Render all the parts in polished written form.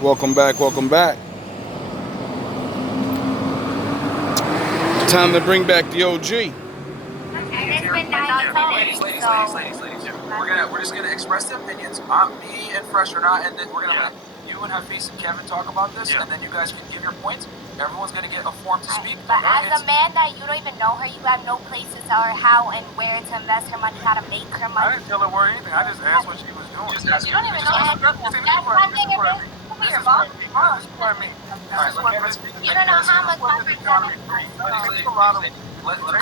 Welcome back, welcome back. Time to bring back the OG. And it's been 9 minutes, ladies. We're just gonna express the opinions. Me and Fresh are not, and then we're gonna let you and Hafiz and Kevin talk about this, and then you guys can give your points. Everyone's gonna get a form to speak. But as a man that you don't even know her, you have no place to tell her how and where to invest her money, how to make her money. I didn't tell her where anything. I just asked what she was doing. You don't even know how to do it. That's one thing it is. This is what I mean. You don't know how much money It takes a lot of. Let them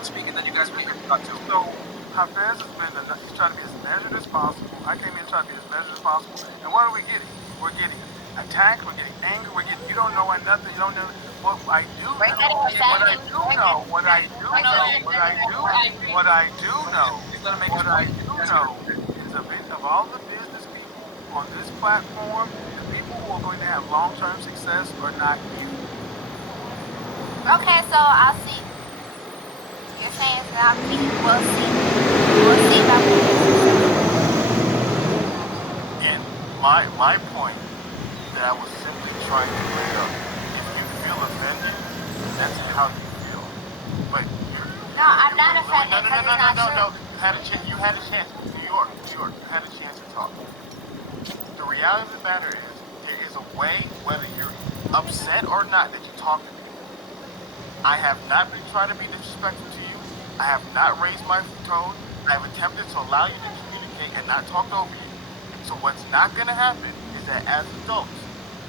speak, and then you guys make your thought too. So, Hafez has been he's trying to be as measured as possible. I came in trying to be as measured as possible. And what are we getting? We're getting attacked, we're getting anger, you don't know nothing, you don't know what I do know. What I do know is of all the business people on this platform, the people who are going to have long-term success are not you. Okay, so I'll see. You're saying so I'll see. We'll see. We'll see about And my point that I was simply trying to bring up, if you feel offended, that's how you feel. But no, I'm not offended. No. You had a chance. New York. You had a chance to talk. The reality of the matter is, there is a way, whether you're upset or not, that you talk to me. I have not been trying to be disrespectful to you. I have not raised my tone. I have attempted to allow you to communicate and not talk over you. So what's not going to happen is that as adults,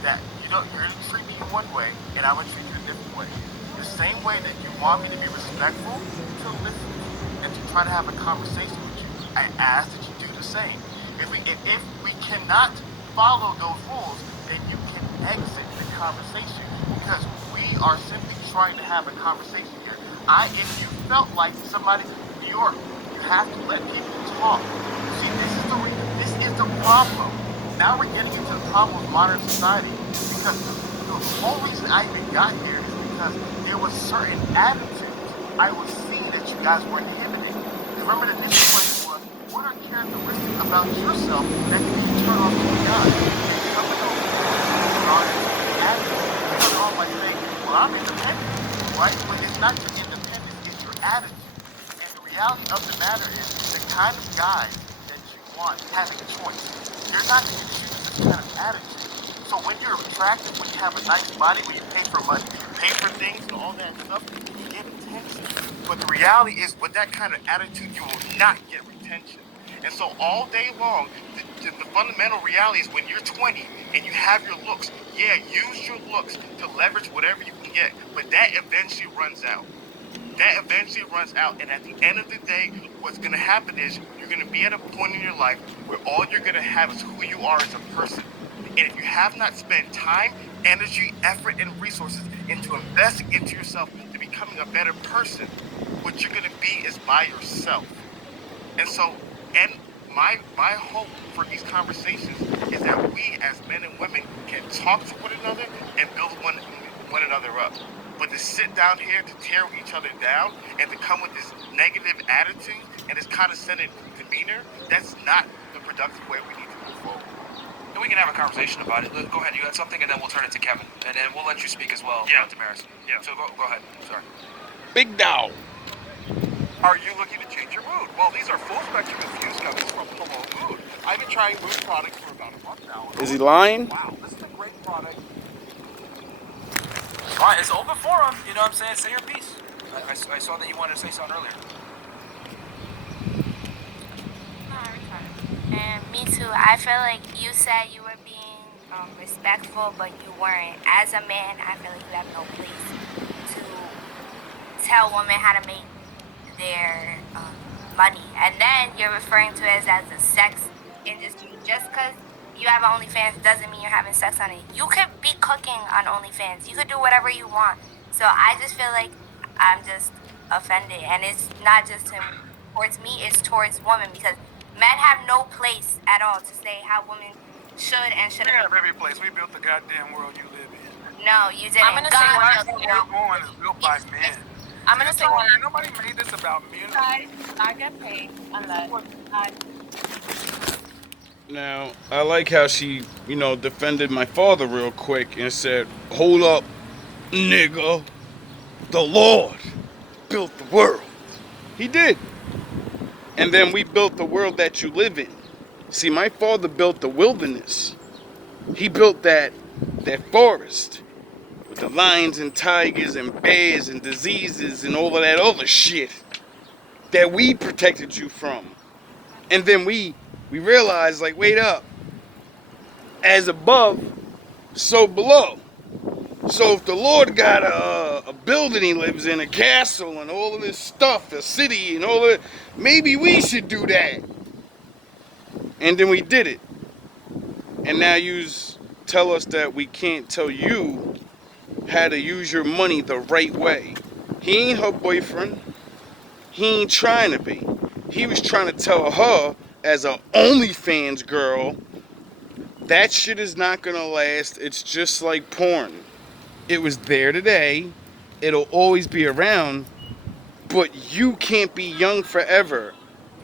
that you're going to treat me in one way, and I'm going to treat you a different way. The same way that you want me to be respectful, to listen to you, and to try to have a conversation with you, I ask that you do the same. If we cannot follow those rules, then you can exit the conversation, because we are simply trying to have a conversation here. If you felt like somebody in New York, you have to let people talk. See, this is the problem. Now we're getting into the problem of modern society, because the whole reason I even got here is because there was certain attitudes I was seeing that you guys were inhibiting. Remember, the initial question was, what are characteristics about yourself that can be turned off to the guy? Some of those attitudes, because they're all like saying, well, I'm independent, right? But it's not your independence, it's your attitude. And the reality of the matter is, the kind of guys that you want having a choice. You're not going to choose this kind of attitude. So when you're attractive, when you have a nice body, when you pay for money, you pay for things and all that stuff, you get attention. But the reality is, with that kind of attitude, you will not get retention. And so all day long, the fundamental reality is, when you're 20 and you have your looks, use your looks to leverage whatever you can get. But that eventually runs out. And at the end of the day, what's going to happen is, you're going to be at a point in your life where all you're going to have is who you are as a person. And if you have not spent time, energy, effort, and resources into investing into yourself to becoming a better person, what you're going to be is by yourself. And so, my hope for these conversations is that we as men and women can talk to one another and build one another up. But to sit down here to tear each other down and to come with this negative attitude and this condescending demeanor, that's not the productive way we need to move forward. And we can have a conversation about it. Go ahead, you had something, and then we'll turn it to Kevin, and then we'll let you speak as well. Damaris. Yeah. So go ahead. Sorry. Big dog. Are you looking to change your mood? Well, these are full spectrum infused gummies from Hello Mood. I've been trying Mood products for about a month now. Is he lying? Wow, this is a great product. All right, it's open forum. You know what I'm saying? Say your piece. I saw that you wanted to say something earlier. And me too. I feel like you said you were being respectful, but you weren't. As a man, I feel like you have no place to tell women how to make their money. And then you're referring to it as a sex industry. Just because you have OnlyFans doesn't mean you're having sex on it. You could be cooking on OnlyFans. You could do whatever you want. So I just feel like I'm just offended. And it's not just towards me, it's towards women, because men have no place at all to say how women should and shouldn't. We have every place. We built the goddamn world you live in. No, you didn't. I'm gonna say one is built by men. I'm gonna say one. Nobody made this about men. Guys, I get paid unless I Now, I like how she, defended my father real quick and said, hold up, nigga. The Lord built the world. He did. And then we built the world that you live in. See, my father built the wilderness. He built that forest with the lions and tigers and bears and diseases and all of that other shit that we protected you from. And then we realized, like, wait up. As above, so below. So if the Lord got a building he lives in, a castle and all of this stuff, a city and all of it, maybe we should do that. And then we did it. And now you tell us that we can't tell you how to use your money the right way. He ain't her boyfriend. He ain't trying to be. He was trying to tell her, as a OnlyFans girl, that shit is not gonna last. It's just like porn. It was there today. It'll always be around. But you can't be young forever.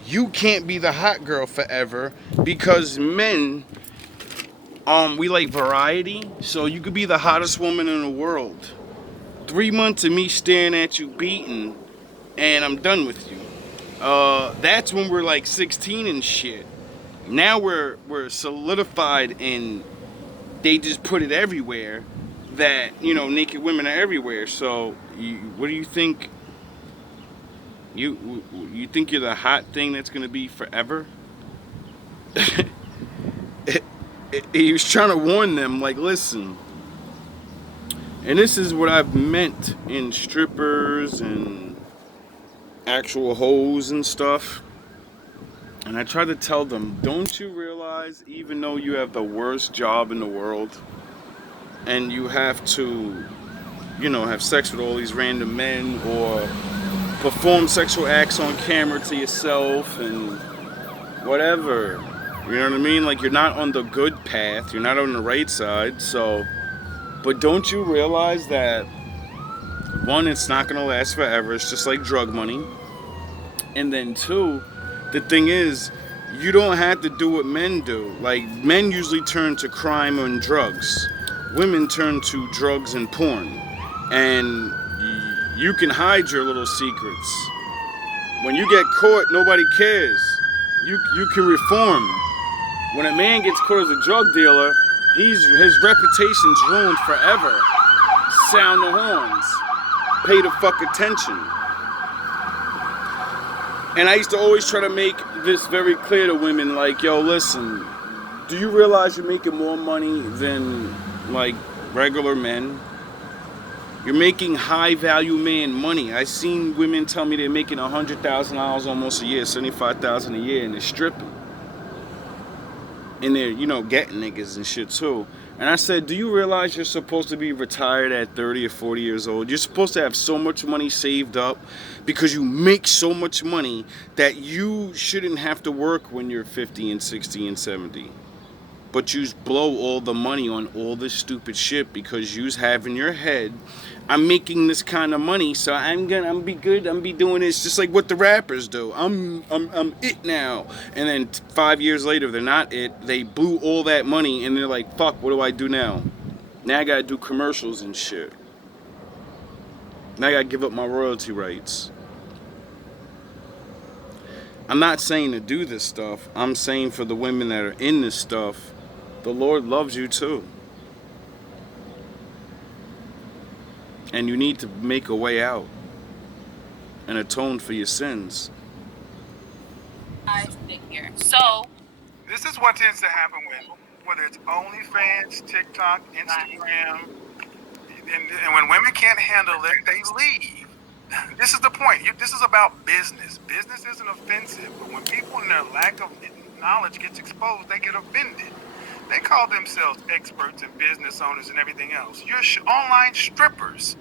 You can't be the hot girl forever because men, we like variety. So you could be the hottest woman in the world. 3 months of me staring at you beating, and I'm done with you. That's when we're like 16 and shit. Now we're solidified and they just put it everywhere that, naked women are everywhere. So what do you think? You think you're the hot thing that's gonna be forever? He was trying to warn them, like, listen. And this is what I've meant in strippers and actual hoes and stuff. And I try to tell them, don't you realize, even though you have the worst job in the world and you have to, have sex with all these random men or perform sexual acts on camera to yourself and whatever, you know what I mean? Like, you're not on the good path, you're not on the right side. So, but don't you realize that, one, it's not gonna last forever, it's just like drug money. And then two, the thing is, you don't have to do what men do. Like, men usually turn to crime and drugs. Women turn to drugs and porn. And you can hide your little secrets. When you get caught, nobody cares. You can reform. When a man gets caught as a drug dealer, his reputation's ruined forever. Sound the horns. Pay the fuck attention. And I used to always try to make this very clear to women, like, yo, listen, do you realize you're making more money than, like, regular men? You're making high value man money. I seen women tell me they're making $100,000 almost a year, $75,000 a year, and they're stripping. And they're, getting niggas and shit too. And I said, do you realize you're supposed to be retired at 30 or 40 years old? You're supposed to have so much money saved up because you make so much money that you shouldn't have to work when you're 50 and 60 and 70. But you blow all the money on all this stupid shit because you have in your head, I'm making this kind of money, so I'm be good, I'm be doing this, just like what the rappers do. I'm it now. And then 5 years later, they're not it. They blew all that money, and they're like, fuck, what do I do now? Now I gotta do commercials and shit. Now I gotta give up my royalty rights. I'm not saying to do this stuff. I'm saying for the women that are in this stuff, the Lord loves you too. And you need to make a way out and atone for your sins. I sit here. So, This is what tends to happen whether it's OnlyFans, TikTok, Instagram, and when women can't handle it, they leave. This is the point. This is about business. Business isn't offensive, but when people in their lack of knowledge gets exposed, they get offended. They call themselves experts and business owners and everything else. You're online strippers.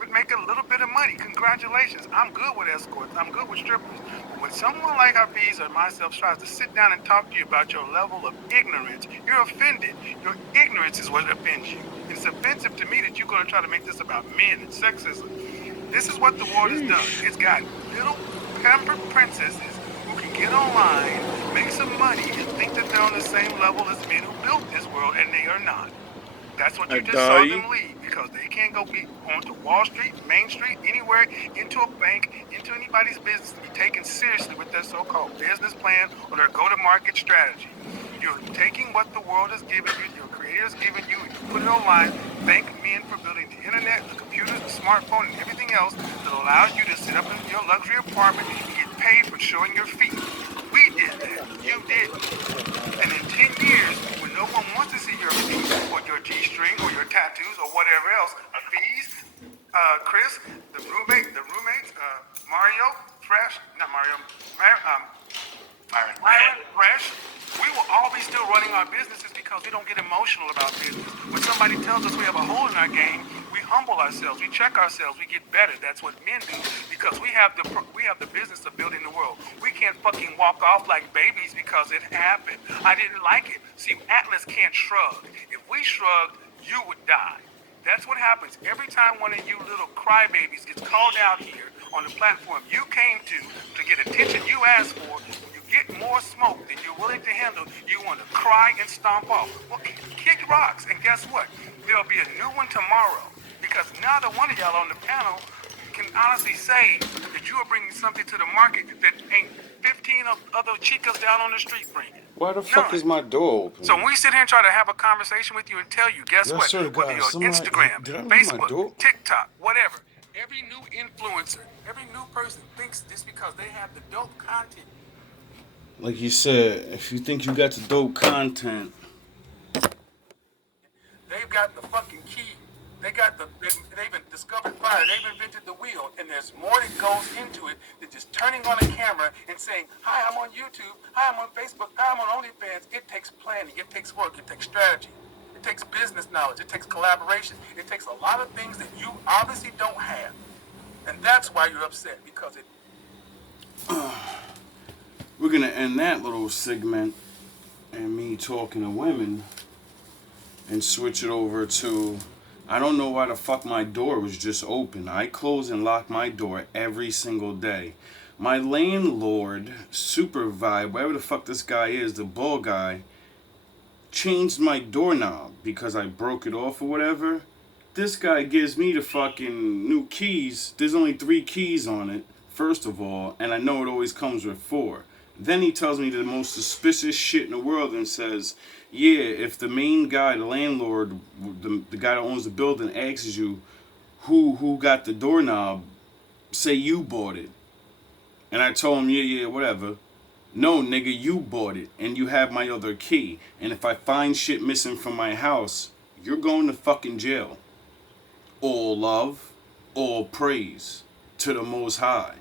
Would make a little bit of money. Congratulations. I'm good with escorts. I'm good with strippers. When someone like Hafiz or myself tries to sit down and talk to you about your level of ignorance, you're offended. Your ignorance is what offends you. It's offensive to me that you're going to try to make this about men and sexism. This is what the world has done. It's got little pampered princesses who can get online make some money and think that they're on the same level as men who built this world, and they are not. That's what you just saw them leave, because they can't go get onto Wall Street, Main Street, anywhere, into a bank, into anybody's business to be taken seriously with their so-called business plan or their go-to-market strategy. You're taking what the world has given you, your creator has given you, and you put it online. Thank men for building the internet, the computers, the smartphone, and everything else that allows you to sit up in your luxury apartment and get paid for showing your feet. We did that. You didn't. And in 10 years, when no one wants to see your feet or your G-string or your tattoos or whatever else, fees, Chris, the roommates, Mario, Fresh, not Mario, Myron, Fresh, we will all be still running our businesses because we don't get emotional about business. When somebody tells us we have a hole in our game, we humble ourselves, we check ourselves, we get better. That's what men do, because we have the business of building the world. We can't fucking walk off like babies because it happened. I didn't like it. See, Atlas can't shrug. If we shrugged, you would die. That's what happens every time one of you little crybabies gets called out here on the platform you came to get attention you asked for. When you get more smoke than you're willing to handle, you want to cry and stomp off. Well, kick rocks, and guess what? There'll be a new one tomorrow, because neither one of y'all on the panel can honestly say that you are bringing something to the market that ain't 15 other chicas down on the street bringing. Why the fuck is my door open? So when we sit here and try to have a conversation with you and tell you, guess what? Whether you're on Instagram, Facebook, TikTok, whatever, every new influencer, every new person thinks this because they have the dope content. Like you said, if you think you got the dope content, they've got the fucking key. They've discovered fire. They've invented the wheel, and there's more that goes into it than just turning on a camera and saying, "Hi, I'm on YouTube. Hi, I'm on Facebook. Hi, I'm on OnlyFans." It takes planning. It takes work. It takes strategy. It takes business knowledge. It takes collaboration. It takes a lot of things that you obviously don't have, and that's why you're upset, because it. We're gonna end that little segment and me talking to women and switch it over to, I don't know why the fuck my door was just open. I close and lock my door every single day. My landlord, supervisor, whatever the fuck this guy is, the ball guy, changed my doorknob because I broke it off or whatever. This guy gives me the fucking new keys. There's only 3 keys on it, first of all, and I know it always comes with 4. Then he tells me the most suspicious shit in the world and says, yeah, if the main guy, the landlord, the guy that owns the building asks you who got the doorknob, say you bought it. And I told him, yeah, whatever. No, nigga, you bought it, and you have my other key. And if I find shit missing from my house, you're going to fucking jail. All love, all praise to the Most High.